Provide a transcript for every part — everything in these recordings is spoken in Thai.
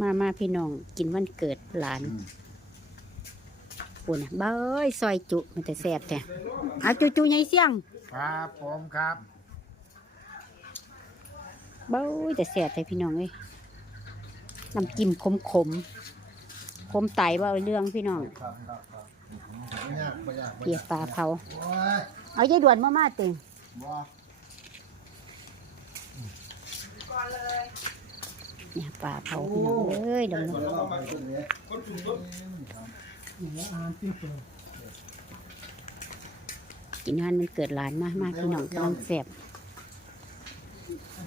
มามาพี่น้องกินวันเกิดหลานปุ่นน่ะเบ้ยซอยจุมันแต่แซ่บแต่เอาจุจุใหญ่เสียง ครับผมครับเบ้ยแต่แซ่บแต่พี่น้องเอ้ยน้ำจิ้มขมขมๆขมไตว่าเอาเรื่องพี่น้องครับครับครับไม่ยากไม่ยากเปียกปลาเผาโอ้ยเอาใจด่วนมามาตึงบ่ เนี่ยปลาเผาพี่น้องเอ้ยดำคนละมาคนนี้กินงานมันเกิดหลานมามาพี่น้องกำลังแซ่บ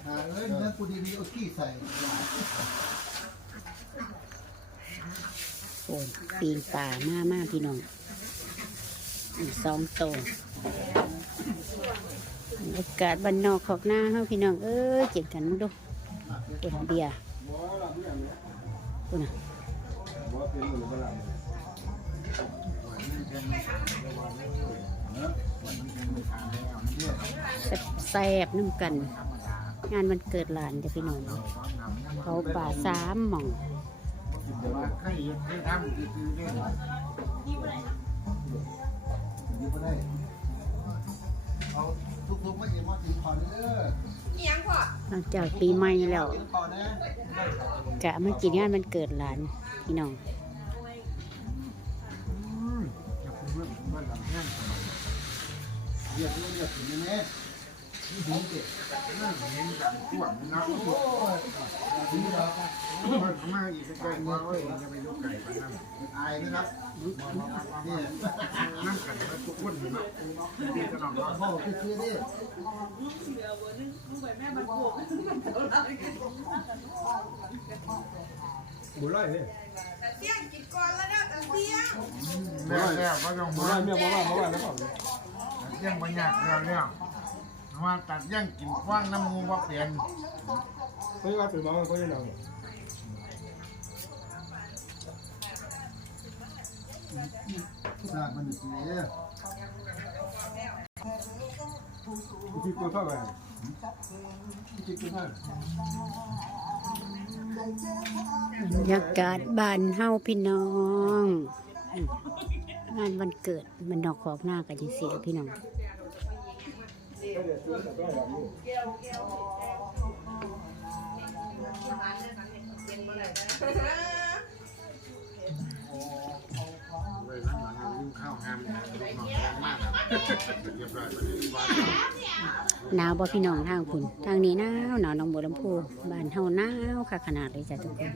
หาเอ้ยเนื้อกูดีๆเอาขี้ใส่หลายโอ้ยปีนป่ามามาพี่น้องอีกสองโตวบรรยากาศบ้านนอกขอกหน้าเฮาพี่น้องเอ้ยเจ็บกันมึงดูปุ่นเบียร์ ปุ่นะแซ่บๆน้ำกัน งานมันเกิดหลานจะพี่น้องเขาป่าสามหม่องหลังจากปีใหม่แล้ว กินก่อนนะกะมากินงานมันเกิดหลานพี่น้อง อืมจะเป็นเรื่องของบ้านหลังนั้นเรียกเรียกถึงแม่นี่ถึงเด็กนั่งเห็นกันทั่วมันนักโอ้ยดีแล้วมันมาอีกใกล้ๆว่าเว้ยจะไปดูไก่ปานนั้นอายนะครับนี่นั่งกันแล้วทุกคนนะดีกันหน่อยพ่อคือคือนี่บุไรเนี่ยเสี่ยงกินก่อนแล้วนะแต่เสี่ยงแล้วแล้วก็ต้องบุมาไรเมียบอกว่าเมื่อวานแล้วเปล่าย่างบรรยากาศแล้วว่าตัดย่างกินกว้างน้ำมูว่าเปลี่ยนเฮ้ยว่าตื่นมาเขาจะนอนสร้างมันเสียที่ตัวเท่าไหร่ที่ตัวเท่า บรรยากาศบ้านเฮาพี่น้องงานวันเกิดมันดอกขอบหน้ากันจังซี่ล่ะพี่น้องเเข้าห้ามลูกน้องแรงมากเรียบร้อยไปเลยว่าหนาวบ่พี่น้องทางคุณทางนี้หนาวหนาวหนองบัวลำพูบ้านเฮาหนาวค่ะขนาดเลยจ้ะทุกคน